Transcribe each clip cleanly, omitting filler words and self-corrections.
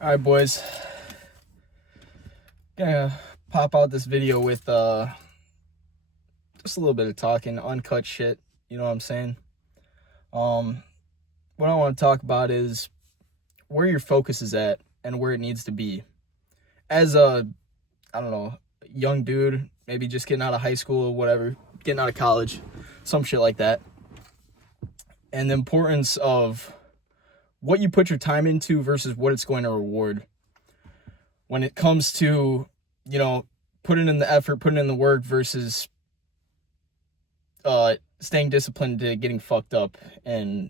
All right, boys. Gonna pop out this video with just a little bit of talking, uncut shit. You know what I'm saying? What I want to talk about is where your focus is at and where it needs to be. As a, I don't know, young dude, maybe just getting out of high school or whatever, getting out of college, some shit like that. And the importance of what you put your time into versus what it's going to reward. When it comes to, putting in the effort, putting in the work versus staying disciplined to getting fucked up and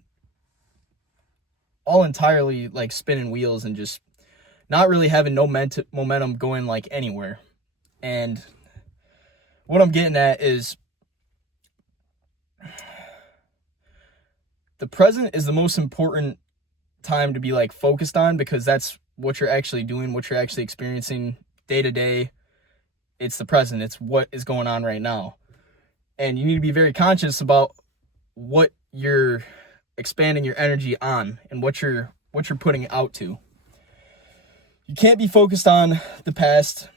all entirely like spinning wheels and just not really having no momentum going like anywhere. And what I'm getting at is the present is the most important time to be like focused on, because that's what you're actually doing, what you're actually experiencing day to day. It's the present. It's what is going on right now. And you need to be very conscious about what you're expanding your energy on and what you're putting out to. You can't be focused on the past.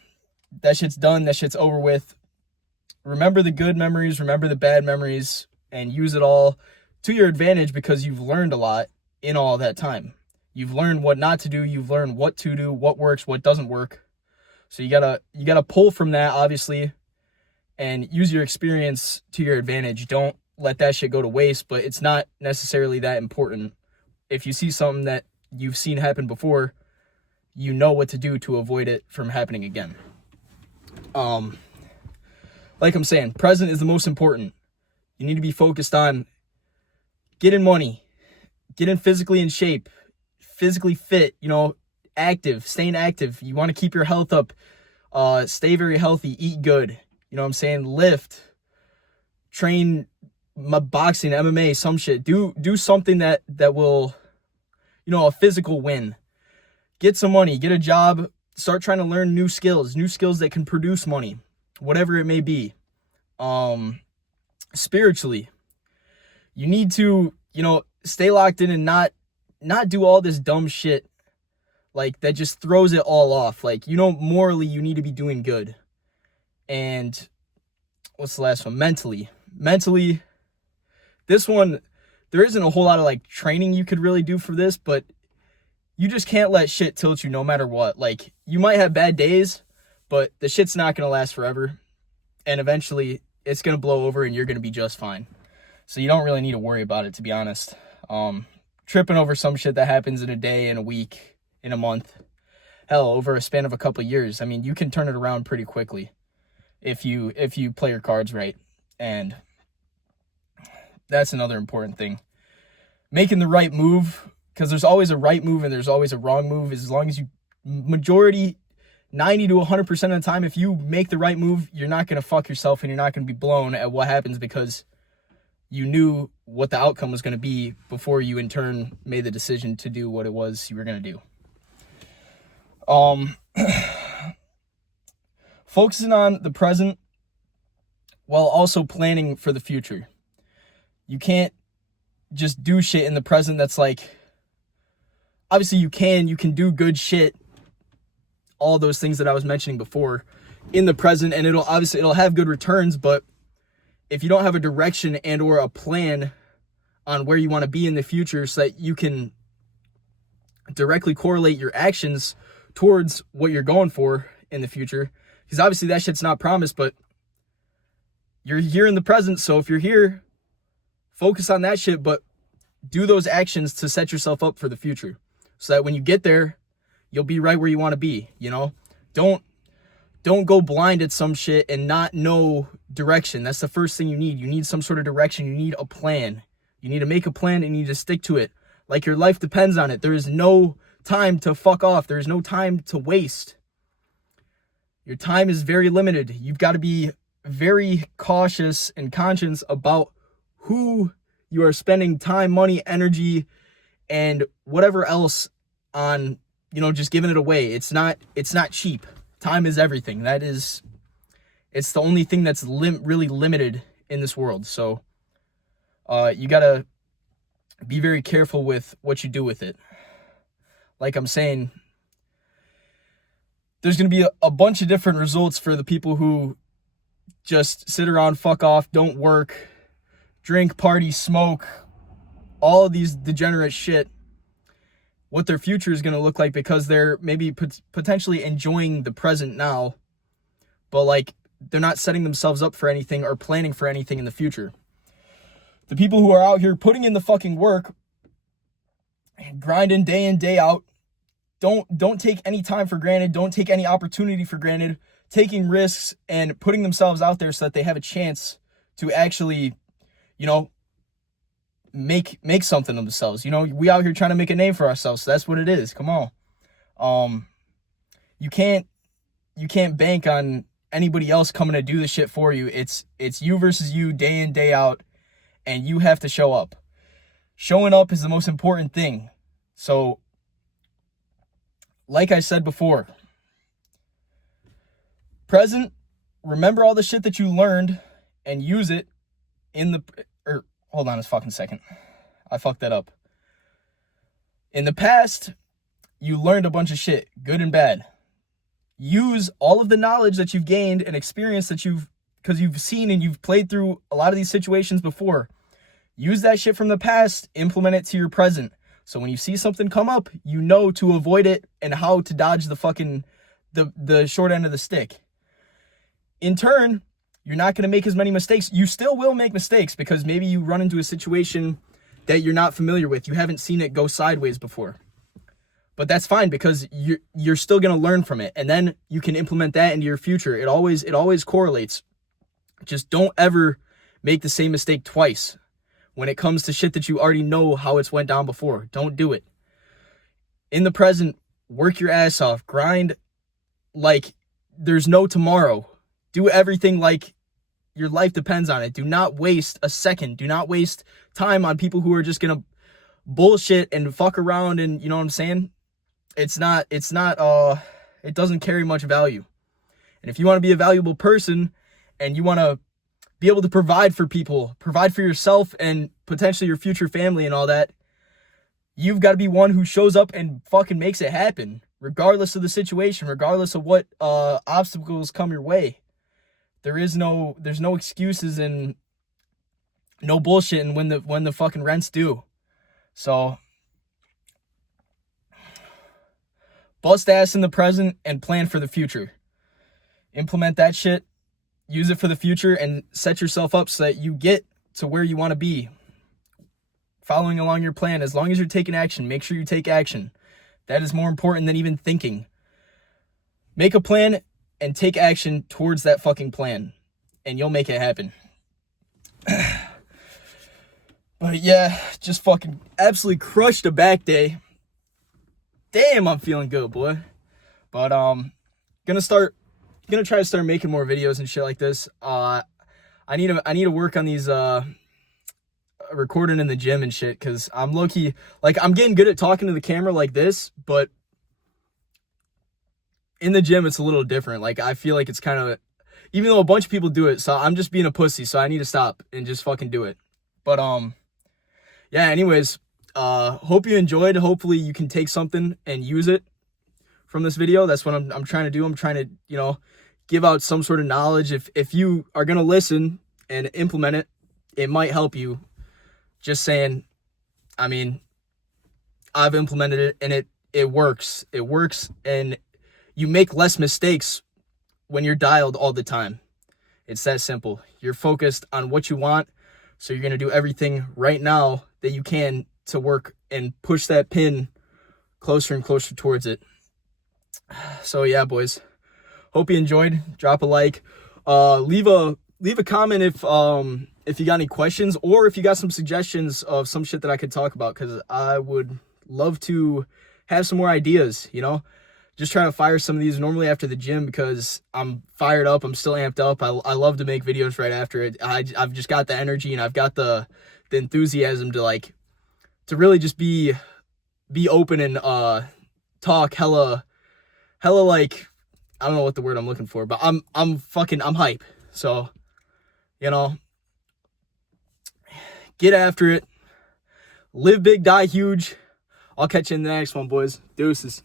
That shit's done. That shit's over with. Remember the good memories, remember the bad memories, and use it all to your advantage, because you've learned a lot in all that time. You've learned what not to do. You've learned what to do, what works, what doesn't work. So you gotta pull from that, obviously, and use your experience to your advantage. Don't let that shit go to waste, but it's not necessarily that important. If you see something that you've seen happen before, you know what to do to avoid it from happening again. Like I'm saying, present is the most important. You need to be focused on getting money, getting physically in shape, physically fit, active, staying active. You want to keep your health up, stay very healthy, eat good. You know what I'm saying? Lift, train, boxing, MMA, some shit. Do something that will, a physical win. Get some money, get a job, start trying to learn new skills that can produce money, whatever it may be. Spiritually, you need to, stay locked in and not do all this dumb shit like that just throws it all off. Like, morally you need to be doing good. And what's the last one? Mentally, this one, there isn't a whole lot of like training you could really do for this, but you just can't let shit tilt you no matter what. Like, you might have bad days, but the shit's not going to last forever. And eventually it's going to blow over and you're going to be just fine. So you don't really need to worry about it, to be honest. Tripping over some shit that happens in a day, in a week, in a month, hell, over a span of a couple of years. I mean, you can turn it around pretty quickly if you play your cards right. And that's another important thing. Making the right move, because there's always a right move and there's always a wrong move. As long as majority, 90 to 100% of the time, if you make the right move, you're not going to fuck yourself and you're not going to be blown at what happens, because you knew what the outcome was going to be before you in turn made the decision to do what it was you were going to do. Focusing on the present while also planning for the future. You can't just do shit in the present that's like, obviously you can do good shit, all those things that I was mentioning before in the present, and it'll have good returns. But if you don't have a direction and or a plan on where you want to be in the future, so that you can directly correlate your actions towards what you're going for in the future, because obviously that shit's not promised, but you're here in the present. So if you're here, focus on that shit, but do those actions to set yourself up for the future, so that when you get there, you'll be right where you want to be. Don't go blind at some shit and not know direction. That's the first thing you need. You need some sort of direction. You need a plan. You need to make a plan and you need to stick to it. Like your life depends on it. There is no time to fuck off. There is no time to waste. Your time is very limited. You've got to be very cautious and conscious about who you are spending time, money, energy, and whatever else on, just giving it away. It's not cheap. Time is everything. It's the only thing that's really limited in this world. So you gotta be very careful with what you do with it. Like I'm saying, there's going to be a bunch of different results for the people who just sit around, fuck off, don't work, drink, party, smoke, all of these degenerate shit. What their future is going to look like, because they're maybe potentially enjoying the present now, but like they're not setting themselves up for anything or planning for anything in the future. The people who are out here putting in the fucking work, grinding day in, day out, don't take any time for granted, don't take any opportunity for granted, taking risks and putting themselves out there so that they have a chance to actually, you know, make something of themselves. You know, we out here trying to make a name for ourselves, so that's what it is. Come on. You can't bank on anybody else coming to do the shit for you. It's you versus you, day in, day out, and you have to show up. Showing up is the most important thing. So, like I said before, present, remember all the shit that you learned and use it in the, hold on a fucking second. I fucked that up. In the past, you learned a bunch of shit, good and bad. Use all of the knowledge that you've gained and experience that because you've seen and you've played through a lot of these situations before. Use that shit from the past, implement it to your present. So when you see something come up, you know to avoid it and how to dodge the fucking, the short end of the stick. In turn, you're not going to make as many mistakes. You still will make mistakes because maybe you run into a situation that you're not familiar with. You haven't seen it go sideways before. But that's fine, because you're still going to learn from it. And then you can implement that into your future. It always correlates. Just don't ever make the same mistake twice. When it comes to shit that you already know how it's went down before, don't do it. In the present, work your ass off. Grind like there's no tomorrow. Do everything like your life depends on it. Do not waste a second. Do not waste time on people who are just going to bullshit and fuck around, and you know what I'm saying? It doesn't carry much value. And if you want to be a valuable person and you want to be able to provide for people, provide for yourself and potentially your future family and all that, you've got to be one who shows up and fucking makes it happen, regardless of the situation, regardless of what obstacles come your way. There's no excuses and no bullshitting when the fucking rent's due. So bust ass in the present and plan for the future. Implement that shit, use it for the future, and set yourself up so that you get to where you want to be. Following along your plan, as long as you're taking action, make sure you take action. That is more important than even thinking. Make a plan and take action towards that fucking plan, and you'll make it happen. But yeah, just fucking absolutely crushed a back day. Damn, I'm feeling good, boy. But gonna try to start making more videos and shit like this. I need to work on these recording in the gym and shit, because I'm low-key, like, I'm getting good at talking to the camera like this, but in the gym it's a little different. Like, I feel like it's kind of, even though a bunch of people do it, so I'm just being a pussy, so I need to stop and just fucking do it. But yeah, anyways, hope you enjoyed. Hopefully you can take something and use it from this video. That's what I'm trying to do. I'm trying to, you know, give out some sort of knowledge. If you are going to listen and implement it, it might help you. Just saying, I mean, I've implemented it and it works. It works, and you make less mistakes when you're dialed all the time. It's that simple. You're focused on what you want, so you're going to do everything right now that you can to work and push that pin closer and closer towards it. So yeah, boys, hope you enjoyed. Drop a like, leave a comment if you got any questions, or if you got some suggestions of some shit that I could talk about, because I would love to have some more ideas, you know. Just trying to fire some of these normally after the gym, because I'm fired up, I'm still amped up. I love to make videos right after it. I've just got the energy, and I've got the enthusiasm to really just be open and talk hella, like, I don't know what the word I'm looking for, but I'm hype. So, you know, get after it. Live big, die huge. I'll catch you in the next one, boys. Deuces.